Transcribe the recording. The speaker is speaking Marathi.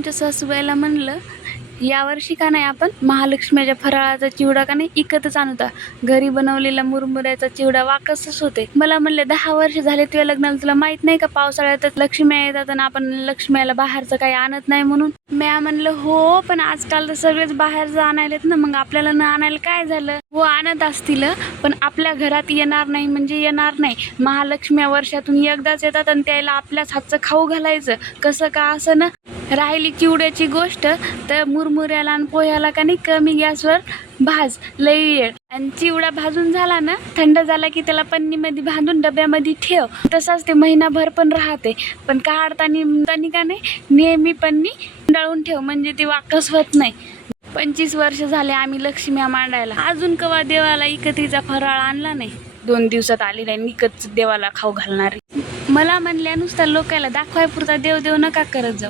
आमच्या सासूबाईला म्हणलं, यावर्षी का नाही आपण महालक्ष्मीच्या फराळाचा चिवडा का नाही इकतच आणूता. घरी बनवलेला मुरमुऱ्याचा चिवडा वाकसच होते. मला म्हणले 10 वर्ष झाले तुझ्या लग्नाला, तुला माहित नाही का पावसाळ्यातच लक्ष्म्या येतात आणि आपण लक्ष्म्याला बाहेरचं काही आणत नाही म्हणून. म्या म्हणलं हो, पण आजकाल तर सगळेच बाहेरचं आणायलेत ना, मग आपल्याला न आणायला काय झालं. हो आणत असतील, पण आपल्या घरात येणार नाही म्हणजे येणार नाही. महालक्ष्म्या वर्षातून एकदाच येतात आणि त्याला आपल्याच हातचं खाऊ घालायचं. कसं का असं ना. राहिली चिवड्याची गोष्ट, तर मुरमुऱ्याला आणि पोह्याला का नाही कमी गॅसवर भाज लई वेळ. आणि चिवडा भाजून झाला ना, थंड झाला की त्याला पन्नीमध्ये बांधून डब्यामध्ये ठेव. तसाच ते महिनाभर पण राहते. पण काढताना का नाही नेहमी पन्नी गुंडाळून ठेव, म्हणजे ती वाकस होत नाही. 25 वर्ष झाले आम्ही लक्ष्म्या मांडायला, अजून कवा देवाला इकतीचा फराळ आणला नाही. 2 दिवसात आली नाही इकत देवाला खाऊ घालणारी. मला म्हणल्या नुसता लोकायला दाखवाय पुरता देव देव नका करत जाऊ.